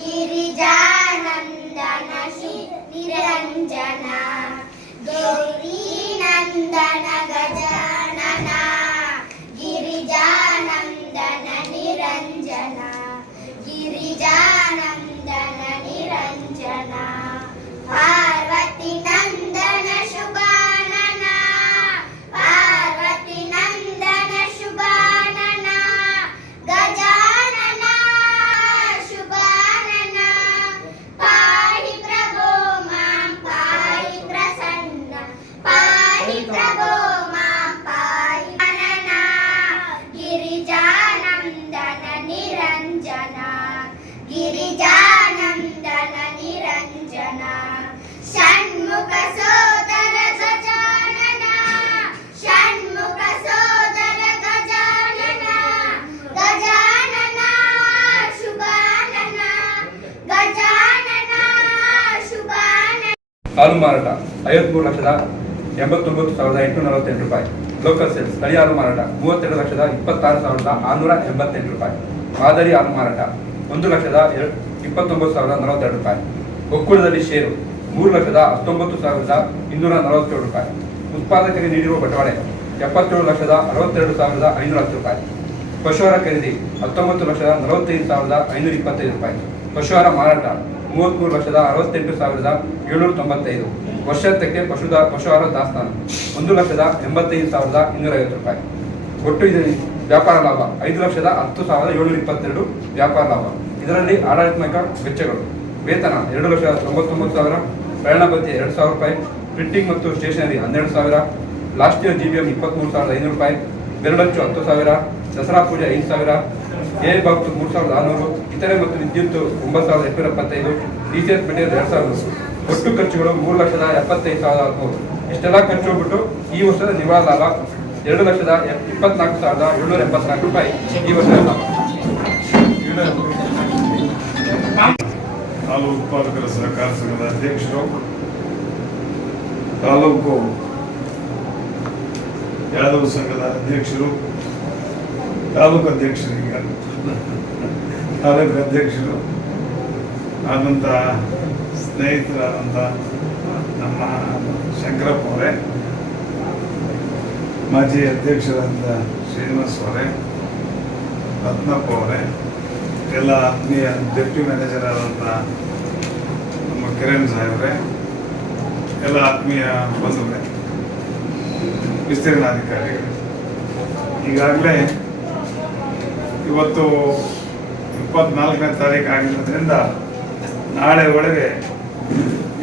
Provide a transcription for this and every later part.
गिरिजानन्दन निरञ्जना गौरीनन्दन गज ಹಾಲು ಮಾರಾಟ ಐವತ್ಮೂರು ಲಕ್ಷದ ಎಂಬತ್ತೊಂಬತ್ತು ಸಾವಿರದ ಎಂಟುನೂರ ನಲವತ್ತೆಂಟು ರೂಪಾಯಿ. ಲೋಕಲ್ ಸೇಲ್ಸ್ ಸ್ಥಳೀಯ ಹಾಲು ಮಾರಾಟ ಮೂವತ್ತೆರಡು ಲಕ್ಷದ ಇಪ್ಪತ್ತಾರು ಸಾವಿರದ ಆರುನೂರ ಎಂಬತ್ತೆಂಟು ರೂಪಾಯಿ. ಮಾದರಿ ಹಾಲು ಮಾರಾಟ ಒಂದು ಲಕ್ಷದ ಇಪ್ಪತ್ತೊಂಬತ್ತು ಸಾವಿರದ ನಲವತ್ತೆರಡು ರೂಪಾಯಿ. ಒಕ್ಕೂಟದಲ್ಲಿ ಷೇರು ಮೂರು ಲಕ್ಷದ ಹತ್ತೊಂಬತ್ತು ಸಾವಿರದ ಇನ್ನೂರ ನಲವತ್ತೇಳು ರೂಪಾಯಿ. ಉತ್ಪಾದಕರಿಗೆ ನೀಡಿರುವ ಬಟವಾಡೆ ಎಪ್ಪತ್ತೇಳು ಲಕ್ಷದ ಅರವತ್ತೆರಡು ಸಾವಿರದ ಐನೂರ ಹತ್ತು ರೂಪಾಯಿ. ಪಶುಹಾರ ಖರೀದಿ ಹತ್ತೊಂಬತ್ತು ಲಕ್ಷದ ನಲವತ್ತೈದು ಸಾವಿರದ ಐನೂರ ಇಪ್ಪತ್ತೈದು ರೂಪಾಯಿ. ಪಶುಹಾರ ಮಾರಾಟ ಮೂವತ್ಮೂರು ಲಕ್ಷದ ಅರವತ್ತೆಂಟು ಸಾವಿರದ ಏಳ್ನೂರ ತೊಂಬತ್ತೈದು. ವರ್ಷಕ್ಕೆ ಪಶುದ, ಪಶುಹಾರ ದಾಸ್ತಾನು. ಒಂದು ಲಕ್ಷದ ಎಂಬತ್ತೈದು ಸಾವಿರದ ಇನ್ನೂರ ಐವತ್ತು ರೂಪಾಯಿ. ಒಟ್ಟು ಇದು ವ್ಯಾಪಾರ ಲಾಭ, ಐದು ಲಕ್ಷದ ಹತ್ತು ಸಾವಿರದ ಏಳ್ನೂರ ಇಪ್ಪತ್ತೆರಡು ವ್ಯಾಪಾರ ಲಾಭ. ಇದರಲ್ಲಿ ಆಡಳಿತಾತ್ಮಕ ವೆಚ್ಚಗಳು. ವೇತನ, ಎರಡು ಲಕ್ಷದ ತೊಂಬತ್ತೊಂಬತ್ತು ಸಾವಿರ. ಪ್ರಯಾಣ ಭತ್ಯೆ, ಎರಡು ಸಾವಿರ ರೂಪಾಯಿ. ಪ್ರಿಂಟಿಂಗ್ ಮತ್ತು ಸ್ಟೇಷನರಿ ಹನ್ನೆರಡು ಸಾವಿರ. Last year G B M ಇಪ್ಪತ್ತ್ಮೂರು ಸಾವಿರದ ಐನೂರು ರೂಪಾಯಿ. ಬೆರಳಚ್ಚು ಹತ್ತು ಸಾವಿರ, ದಸರಾ ಪೂಜೆ ಐದು ಸಾವಿರ ಏರ್ ಬಾಕ್ಸ್ ಮೂರು ಸಾವಿರದ ಆರುನೂರು, ಇತರೆ ಮತ್ತು ವಿದ್ಯುತ್ ಒಂಬತ್ತು ಸಾವಿರದ ಎಂಟುನೂರ ಎಪ್ಪತ್ತೈದು ಡಿಸಿಎಸ್ ಮೆಟೀರಿಯಲ್ ಎರಡು ಸಾವಿರ ಒಟ್ಟು ಖರ್ಚುಗಳು ಮೂರು ಲಕ್ಷದ ಎಪ್ಪತ್ತೈದು ಸಾವಿರದ ಹದಿಮೂರು. ಇಷ್ಟೆಲ್ಲ ಖರ್ಚು ಹೋಗ್ಬಿಟ್ಟು ಈ ವರ್ಷದ ನಿವಾಳ ಲಾಭ ಎರಡು ಲಕ್ಷದ ಇಪ್ಪತ್ನಾಲ್ಕು ಸಾವಿರದ ಏಳ್ನೂರ ಎಪ್ಪತ್ನಾಲ್ಕು ರೂಪಾಯಿ ಈ ವರ್ಷದ ಲಾಭ. ಉತ್ಪಾದಕರ ಸಹಕಾರ ಸಂಘದ ಅಧ್ಯಕ್ಷರು. ತಾಲೂಕು ಯಾದವ ಸಂಘದ ಅಧ್ಯಕ್ಷರು, ತಾಲೂಕು ಅಧ್ಯಕ್ಷರಿಗೆ ತಾಲೂಕು ಅಧ್ಯಕ್ಷರು ಆದಂಥ ಸ್ನೇಹಿತರಾದಂಥ ನಮ್ಮ ಶಂಕರಪ್ಪ ಅವರೇ, ಮಾಜಿ ಅಧ್ಯಕ್ಷರಾದಂಥ ಶ್ರೀನಿವಾಸ್ ಅವರೇ ರತ್ನಪ್ಪ ಅವರೇ, ಎಲ್ಲ ಆತ್ಮೀಯ ಡೆಪ್ಟಿ ಮ್ಯಾನೇಜರ್ ಆದಂಥ ನಮ್ಮ ಕಿರಣ್ ಸಾಹೇಬ್ರೆ, ಎಲ್ಲ ಆತ್ಮೀಯ ಬಂಧುಗಳೇ. ವಿಸ್ತೀರ್ಣಾಧಿಕಾರಿಗಳು ಈಗಾಗಲೇ ಇವತ್ತು ಇಪ್ಪತ್ನಾಲ್ಕನೇ ತಾರೀಕು ಆಗಿರೋದ್ರಿಂದ ನಾಳೆ ಒಳಗೆ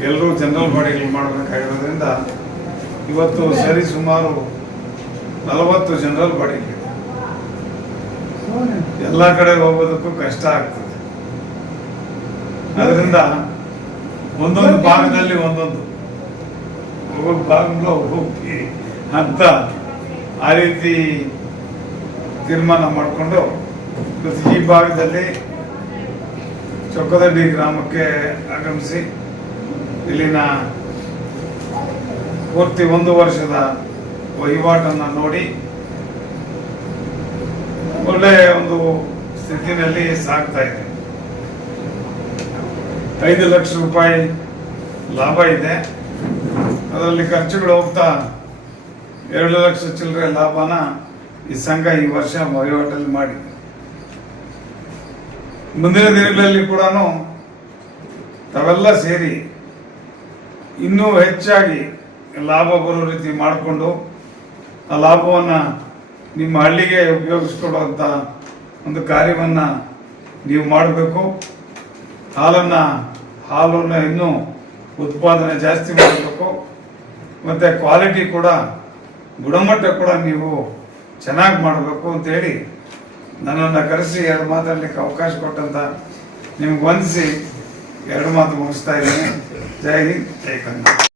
ಎಲ್ಲರೂ ಜನರಲ್ ಬಾಡಿಗಳು ಮಾಡಬೇಕಾಗಿರೋದ್ರಿಂದ ಇವತ್ತು ಸರಿ ಸುಮಾರು ನಲವತ್ತು ಜನರಲ್ ಬಾಡಿಗೆ ಎಲ್ಲ ಕಡೆ ಹೋಗೋದಕ್ಕೂ ಕಷ್ಟ ಆಗ್ತದೆ. ಅದರಿಂದ ಒಂದೊಂದು ಭಾಗದಲ್ಲಿ ಒಂದೊಂದು. ಒಬ್ಬೊಬ್ಬ ಭಾಗ ಹೋಗಿ ಅಂತ ಆ ರೀತಿ ತೀರ್ಮಾನ ಮಾಡಿಕೊಂಡು ಈ ಭಾಗದಲ್ಲಿ ಚೊಕ್ಕದಡ್ಡಿ ಗ್ರಾಮಕ್ಕೆ ಆಗಮಿಸಿ ಇಲ್ಲಿನ ಪೂರ್ತಿ ಒಂದು ವರ್ಷದ ವಹಿವಾಟನ್ನು ನೋಡಿ ಒಳ್ಳೆ ಒಂದು ಸ್ಥಿತಿನಲ್ಲಿ ಸಾಗ್ತಾ ಇದೆ. ಐದು ಲಕ್ಷ ರೂಪಾಯಿ ಲಾಭ ಇದೆ. ಅದರಲ್ಲಿ ಖರ್ಚುಗಳು ಹೋಗ್ತಾ ಎರಡು ಲಕ್ಷ ಚಿಲ್ಲರೆ ಲಾಭನ ಈ ಸಂಘ ಈ ವರ್ಷ ವಹಿವಾಟಲ್ಲಿ ಮಾಡಿ. ಮುಂದಿನ ದಿನಗಳಲ್ಲಿ ಕೂಡ ತಾವೆಲ್ಲ ಸೇರಿ ಇನ್ನೂ ಹೆಚ್ಚಾಗಿ ಲಾಭ ಬರೋ ರೀತಿ ಮಾಡಿಕೊಂಡು ಆ ಲಾಭವನ್ನು ನಿಮ್ಮ ಹಳ್ಳಿಗೆ ಉಪಯೋಗಿಸ್ಕೊಡುವಂಥ ಒಂದು ಕಾರ್ಯವನ್ನು ನೀವು ಮಾಡಬೇಕು. ಹಾಲನ್ನು ಹಾಲನ್ನು ಇನ್ನೂ ಉತ್ಪಾದನೆ ಜಾಸ್ತಿ ಮಾಡಬೇಕು. ಮತ್ತು ಕ್ವಾಲಿಟಿ ಕೂಡ ಗುಣಮಟ್ಟ ಕೂಡ ನೀವು ಚೆನ್ನಾಗಿ ಮಾಡಬೇಕು ಅಂತೇಳಿ ನನ್ನನ್ನು ಕರೆಸಿ ಎರಡು ಮಾತಾಡಲಿಕ್ಕೆ ಅವಕಾಶ ಕೊಟ್ಟಂತ ನಿಮ್ಗೆ ವಂದಿಸಿ ಎರಡು ಮಾತು ಮುಗಿಸ್ತಾ ಇದ್ದೀನಿ. ಜೈ ಹಿಂದ್, ಜೈ ಕನ್ನಡ.